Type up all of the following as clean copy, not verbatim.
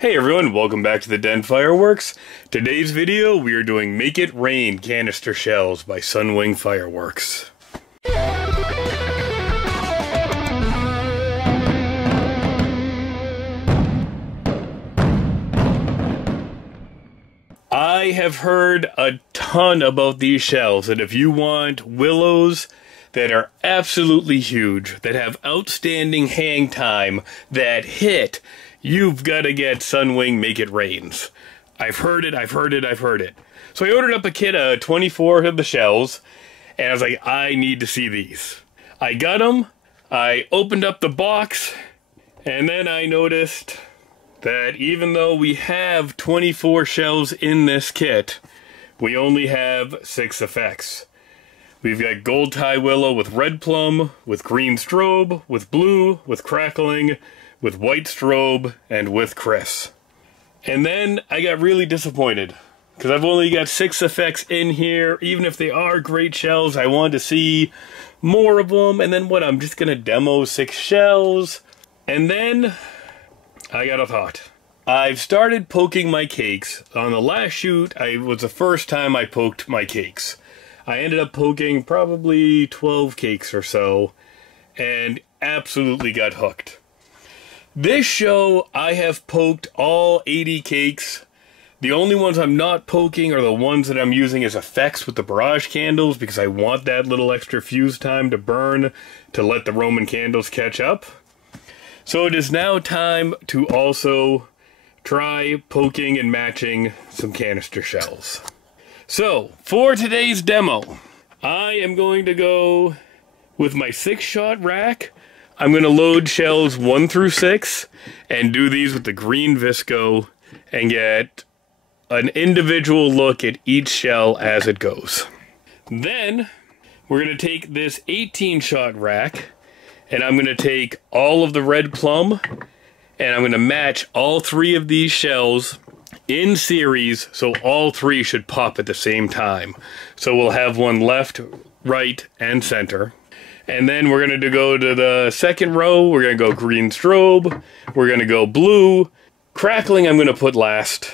Hey everyone, welcome back to the Den Fireworks. Today's video, we are doing Make It Rain canister shells by Sunwing Fireworks. I have heard a ton about these shells, and if you want willows that are absolutely huge, that have outstanding hang time, that hit, you've got to get Sunwing Make It Rains. I've heard it. So I ordered up a kit of 24 of the shells, and I was like, I need to see these. I got them, I opened up the box, and then I noticed that even though we have 24 shells in this kit, we only have 6 effects. We've got gold tie willow with red plum, with green strobe, with blue, with crackling, with white strobe, and with Chris. And then I got really disappointed, because I've only got 6 effects in here. Even if they are great shells, I wanted to see more of them. And then what, I'm just going to demo 6 shells. And then I got a thought. I've started poking my cakes. On the last shoot, it was the first time I poked my cakes. I ended up poking probably 12 cakes or so, and absolutely got hooked. This show, I have poked all 80 cakes. The only ones I'm not poking are the ones that I'm using as effects with the barrage candles, because I want that little extra fuse time to burn to let the Roman candles catch up. So it is now time to also try poking and matching some canister shells. So, for today's demo, I am going to go with my 6-shot rack. I'm going to load shells 1 through 6 and do these with the green Visco and get an individual look at each shell as it goes. Then, we're going to take this 18-shot rack and I'm going to take all of the red plum and I'm going to match all 3 of these shells in series, so all 3 should pop at the same time. So we'll have one left, right, and center. And then we're going to go to the second row. We're going to go green strobe. We're going to go blue. Crackling I'm going to put last.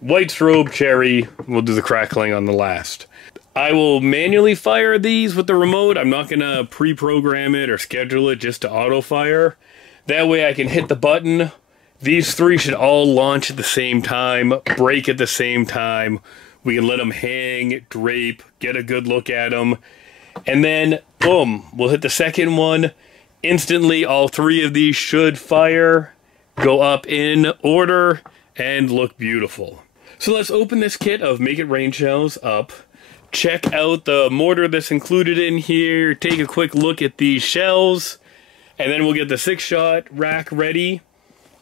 White strobe, cherry. We'll do the crackling on the last. I will manually fire these with the remote. I'm not going to pre-program it or schedule it just to auto-fire. That way I can hit the button. These 3 should all launch at the same time, break at the same time. We can let them hang, drape, get a good look at them. And then, boom, we'll hit the second one. Instantly, all 3 of these should fire, go up in order, and look beautiful. So let's open this kit of Make It Rain shells up. Check out the mortar that's included in here. Take a quick look at these shells. And then we'll get the 6-shot rack ready.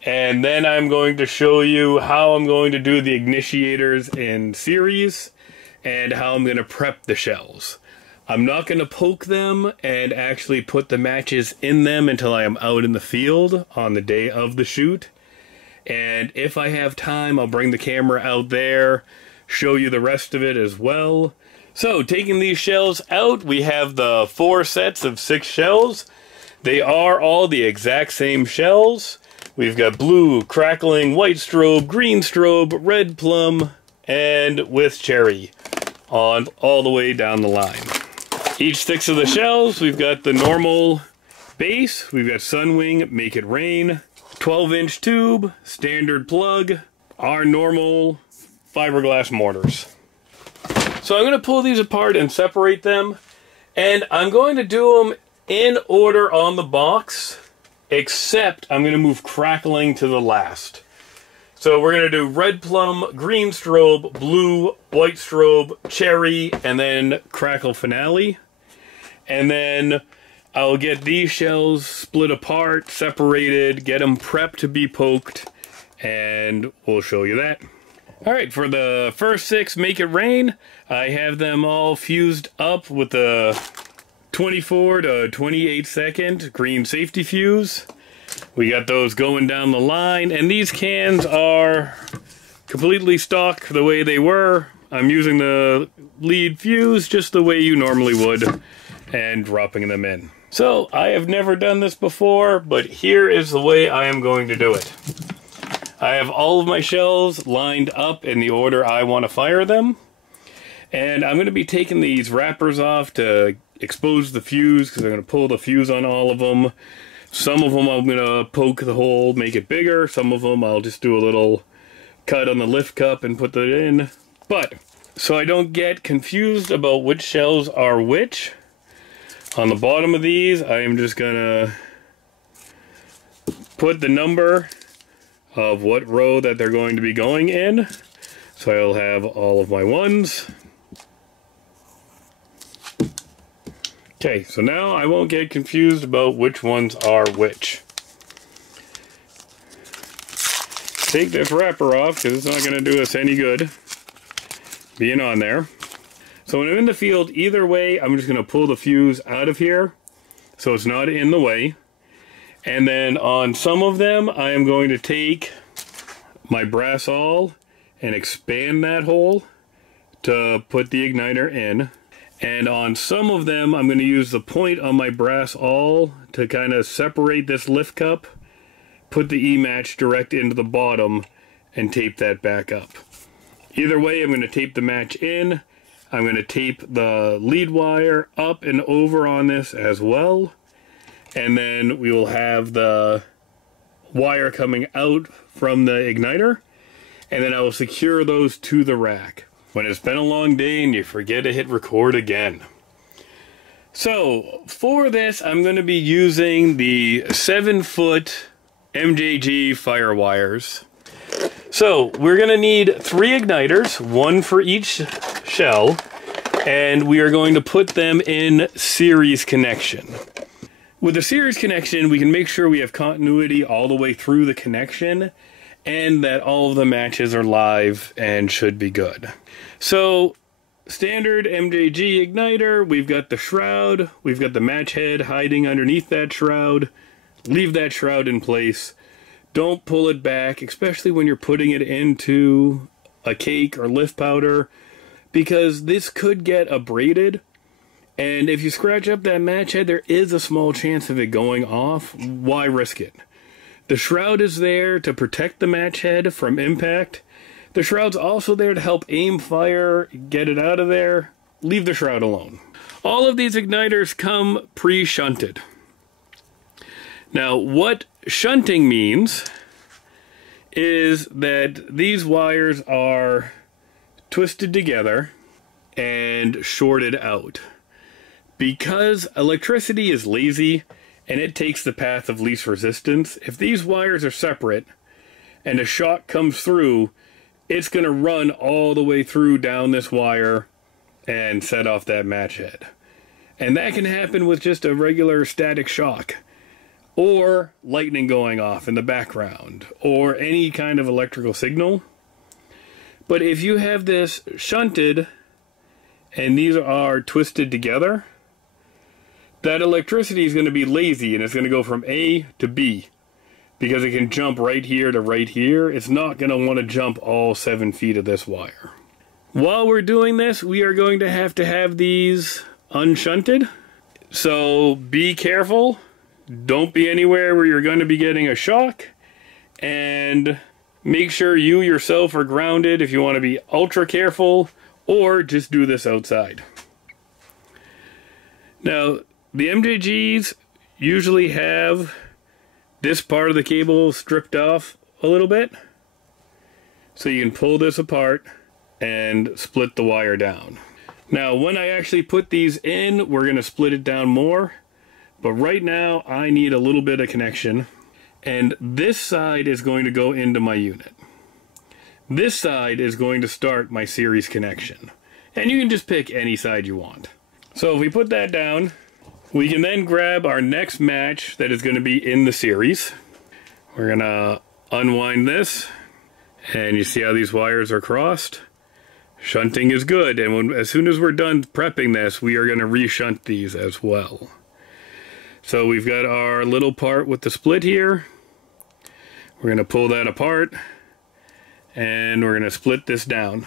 And then I'm going to show you how I'm going to do the initiators in series and how I'm going to prep the shells. I'm not going to poke them and actually put the matches in them until I am out in the field on the day of the shoot. And if I have time, I'll bring the camera out there, show you the rest of it as well. So, taking these shells out, we have the 4 sets of 6 shells. They are all the exact same shells. We've got blue, crackling, white strobe, green strobe, red plum, and with cherry on all the way down the line. Each 6 of the shells, we've got the normal base, we've got Sunwing Make It Rain, 12-inch tube, standard plug, our normal fiberglass mortars. So I'm going to pull these apart and separate them, and I'm going to do them in order on the box. Except I'm going to move crackling to the last. So we're going to do red plum, green strobe, blue, white strobe, cherry, and then crackle finale. And then I'll get these shells split apart, separated, get them prepped to be poked, and we'll show you that. Alright, for the first 6 Make It Rain, I have them all fused up with the 24 to 28 second green safety fuse. We got those going down the line, and these cans are completely stock the way they were. I'm using the lead fuse just the way you normally would and dropping them in. So I have never done this before, but here is the way I am going to do it. I have all of my shells lined up in the order I want to fire them. And I'm going to be taking these wrappers off to expose the fuse, because I'm going to pull the fuse on all of them. Some of them I'm going to poke the hole, make it bigger. Some of them I'll just do a little cut on the lift cup and put that in. But, so I don't get confused about which shells are which, on the bottom of these I am just going to put the number of what row that they're going to be going in. So I'll have all of my ones. Okay, so now I won't get confused about which ones are which. Take this wrapper off because it's not going to do us any good being on there. So when I'm in the field, either way, I'm just going to pull the fuse out of here so it's not in the way. And then on some of them, I am going to take my brass awl and expand that hole to put the igniter in. And on some of them, I'm going to use the point on my brass awl to kind of separate this lift cup, put the E-match direct into the bottom, and tape that back up. Either way, I'm going to tape the match in. I'm going to tape the lead wire up and over on this as well. And then we will have the wire coming out from the igniter. And then I will secure those to the rack. When it's been a long day and you forget to hit record again. So, for this, I'm going to be using the 7-foot MJG fire wires. So, we're going to need 3 igniters, 1 for each shell, and we are going to put them in series connection. With a series connection, we can make sure we have continuity all the way through the connection, and that all of the matches are live and should be good. So, standard MJG igniter, we've got the shroud, we've got the match head hiding underneath that shroud. Leave that shroud in place. Don't pull it back, especially when you're putting it into a cake or lift powder, because this could get abraded. And if you scratch up that match head, there is a small chance of it going off. Why risk it? The shroud is there to protect the match head from impact. The shroud's also there to help aim fire, get it out of there. Leave the shroud alone. All of these igniters come pre-shunted. Now, what shunting means is that these wires are twisted together and shorted out. Because electricity is lazy and it takes the path of least resistance, if these wires are separate and a shock comes through, it's going to run all the way through down this wire and set off that match head. And that can happen with just a regular static shock, or lightning going off in the background, or any kind of electrical signal. But if you have this shunted and these are twisted together, that electricity is going to be lazy and it's going to go from A to B. Because it can jump right here to right here, it's not going to want to jump all 7 feet of this wire. While we're doing this, we are going to have these unshunted. So be careful. Don't be anywhere where you're going to be getting a shock. And make sure you yourself are grounded if you want to be ultra careful, or just do this outside. Now, the MJGs usually have this part of the cable stripped off a little bit, so you can pull this apart and split the wire down. Now, when I actually put these in, we're going to split it down more, but right now I need a little bit of connection, and this side is going to go into my unit. This side is going to start my series connection, and you can just pick any side you want. So if we put that down, we can then grab our next match that is going to be in the series. We're going to unwind this, and you see how these wires are crossed? Shunting is good, and as soon as we're done prepping this, we are going to re-shunt these as well. So we've got our little part with the split here. We're going to pull that apart, and we're going to split this down.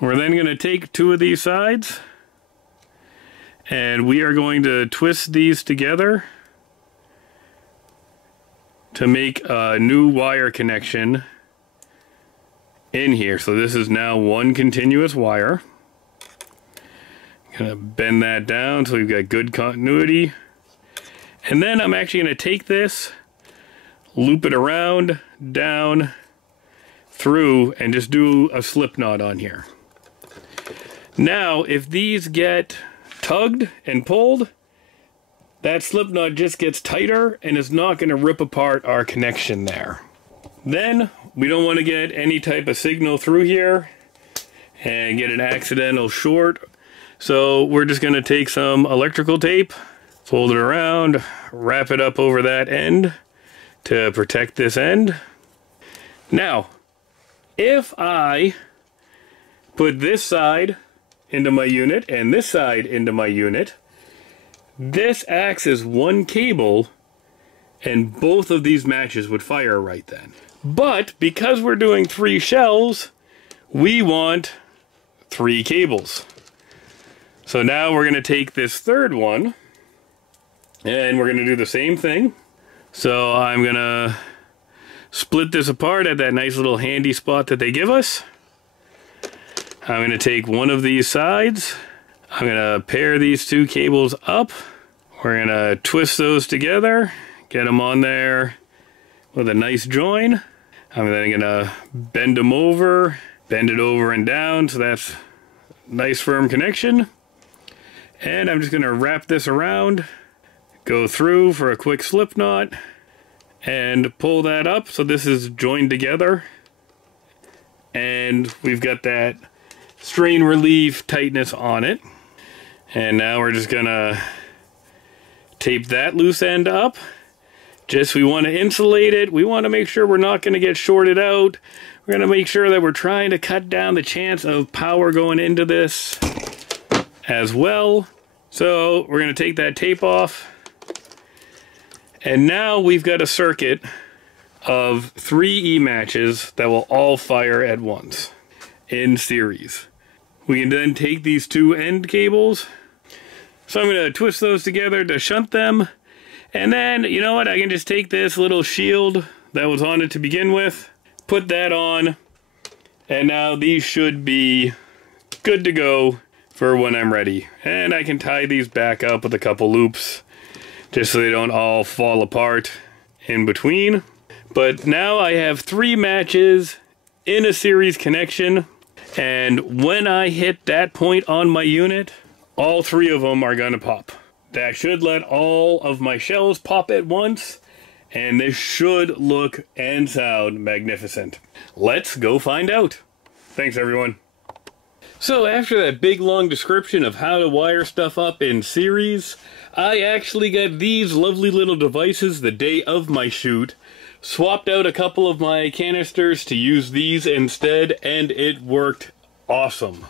We're then going to take 2 of these sides, and we are going to twist these together to make a new wire connection in here. So this is now one continuous wire. Gonna bend that down so we've got good continuity. And then I'm actually gonna take this, loop it around, down, through, and just do a slip knot on here. Now, if these get tugged and pulled, that slip knot just gets tighter and is not gonna rip apart our connection there. Then, we don't wanna get any type of signal through here and get an accidental short. So we're just gonna take some electrical tape, fold it around, wrap it up over that end to protect this end. Now, if I put this side into my unit and this side into my unit, this acts as one cable and both of these matches would fire right then. But because we're doing 3 shells, we want 3 cables. So now we're going to take this third one and we're going to do the same thing. So I'm going to split this apart at that nice little handy spot that they give us. I'm going to take one of these sides. I'm going to pair these 2 cables up. We're going to twist those together, get them on there with a nice join. I'm then going to bend them over, bend it over and down so that's a nice firm connection. And I'm just going to wrap this around, go through for a quick slip knot, and pull that up so this is joined together. And we've got that strain relief tightness on it. And now we're just going to tape that loose end up. We want to insulate it. We want to make sure we're not going to get shorted out. We're going to make sure that we're trying to cut down the chance of power going into this as well. So we're going to take that tape off. And now we've got a circuit of 3 E-matches that will all fire at once in series. We can then take these 2 end cables. So I'm going to twist those together to shunt them. And then, you know what, I can just take this little shield that was on it to begin with, put that on, and now these should be good to go for when I'm ready. And I can tie these back up with a couple loops just so they don't all fall apart in between. But now I have 3 matches in a series connection, and when I hit that point on my unit, all 3 of them are gonna pop. That should let all of my shells pop at once, and this should look and sound magnificent. Let's go find out. Thanks, everyone. So after that big long description of how to wire stuff up in series, I actually got these lovely little devices the day of my shoot, swapped out a couple of my canisters to use these instead, and it worked awesome.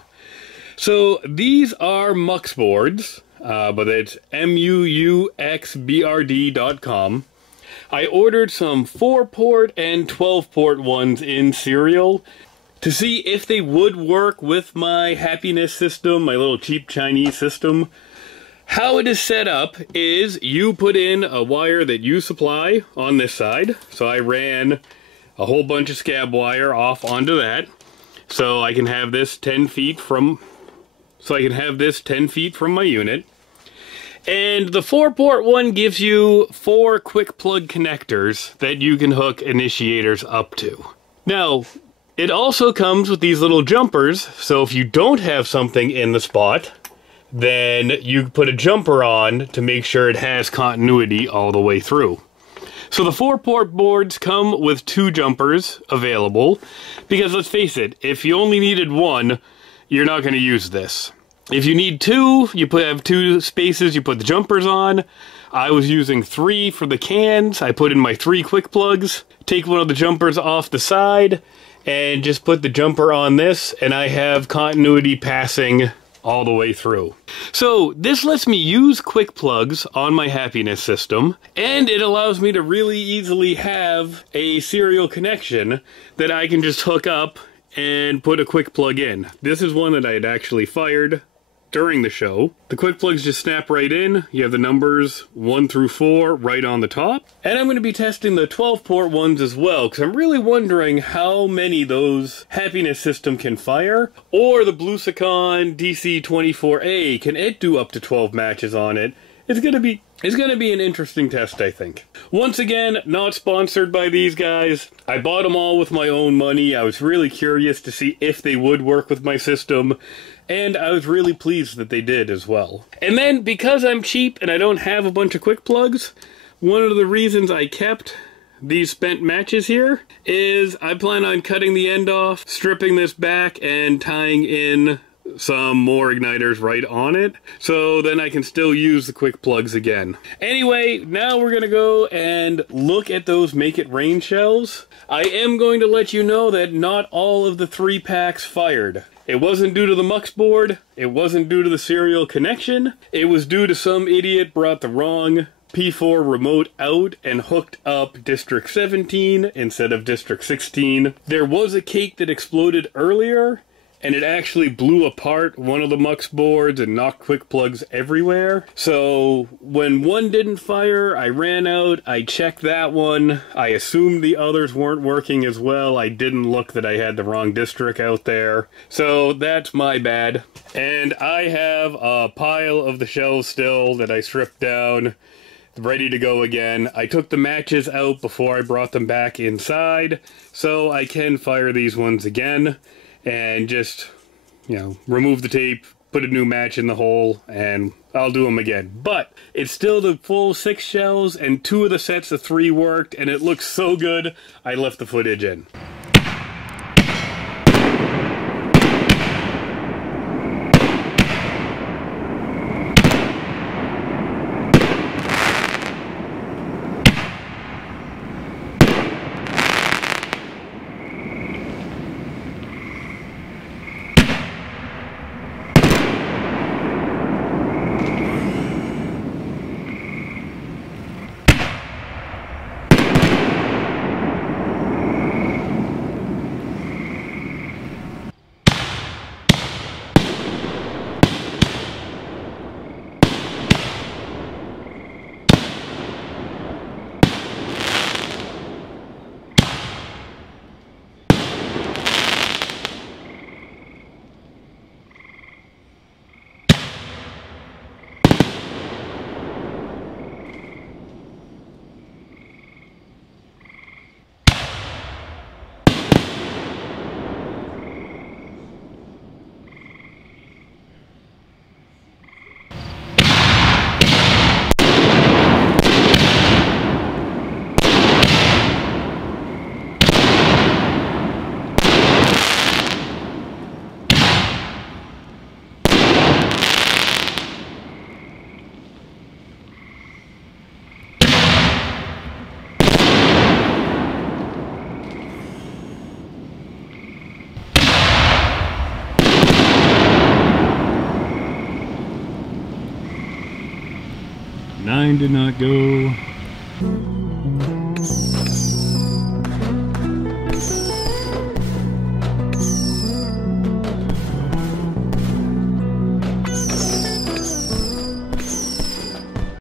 So these are Muuxbrds, but it's Muuxbrd.com. I ordered some 4-port and 12-port ones in serial to see if they would work with my happiness system, my little cheap Chinese system. How it is set up is you put in a wire that you supply on this side. So I ran a whole bunch of scab wire off onto that. So I can have this 10 feet from my unit. And the 4-port one gives you 4 quick plug connectors that you can hook initiators up to. Now, it also comes with these little jumpers, so if you don't have something in the spot, then you put a jumper on to make sure it has continuity all the way through. So the 4-port boards come with 2 jumpers available, because let's face it, if you only needed 1, you're not going to use this. If you need 2, you have 2 spaces, you put the jumpers on. I was using 3 for the cans. I put in my 3 quick plugs, take one of the jumpers off the side, and just put the jumper on this, and I have continuity passing all the way through. So this lets me use quick plugs on my happiness system, and it allows me to really easily have a serial connection that I can just hook up and put a quick plug in. This is one that I had actually fired during the show. The quick plugs just snap right in. You have the numbers 1 through 4 right on the top. And I'm going to be testing the 12-port ones as well, because I'm really wondering how many those Happiness System can fire, or the Bluesicon DC24A, can it do up to 12 matches on it? It's gonna be an interesting test, I think. Once again, not sponsored by these guys. I bought them all with my own money. I was really curious to see if they would work with my system, and I was really pleased that they did as well. And then, because I'm cheap and I don't have a bunch of quick plugs, one of the reasons I kept these spent matches here is I plan on cutting the end off, stripping this back, and tying in some more igniters right on it, so then I can still use the quick plugs again. Anyway, now we're gonna go and look at those Make It Rain shells. I am going to let you know that not all of the 3 packs fired. It wasn't due to the Muuxbrds, it wasn't due to the serial connection, it was due to some idiot brought the wrong P4 remote out and hooked up District 17 instead of District 16. There was a cake that exploded earlier, and it actually blew apart one of the Muuxbrds and knocked quick plugs everywhere. So when one didn't fire, I ran out, I checked that one. I assumed the others weren't working as well. I didn't look that I had the wrong district out there. So that's my bad. And I have a pile of the shells still that I stripped down, ready to go again. I took the matches out before I brought them back inside, so I can fire these ones again. And just, you know, remove the tape, put a new match in the hole, and I'll do them again. But it's still the full 6 shells, and 2 of the sets of 3 worked, and it looks so good, I left the footage in. Nine did not go.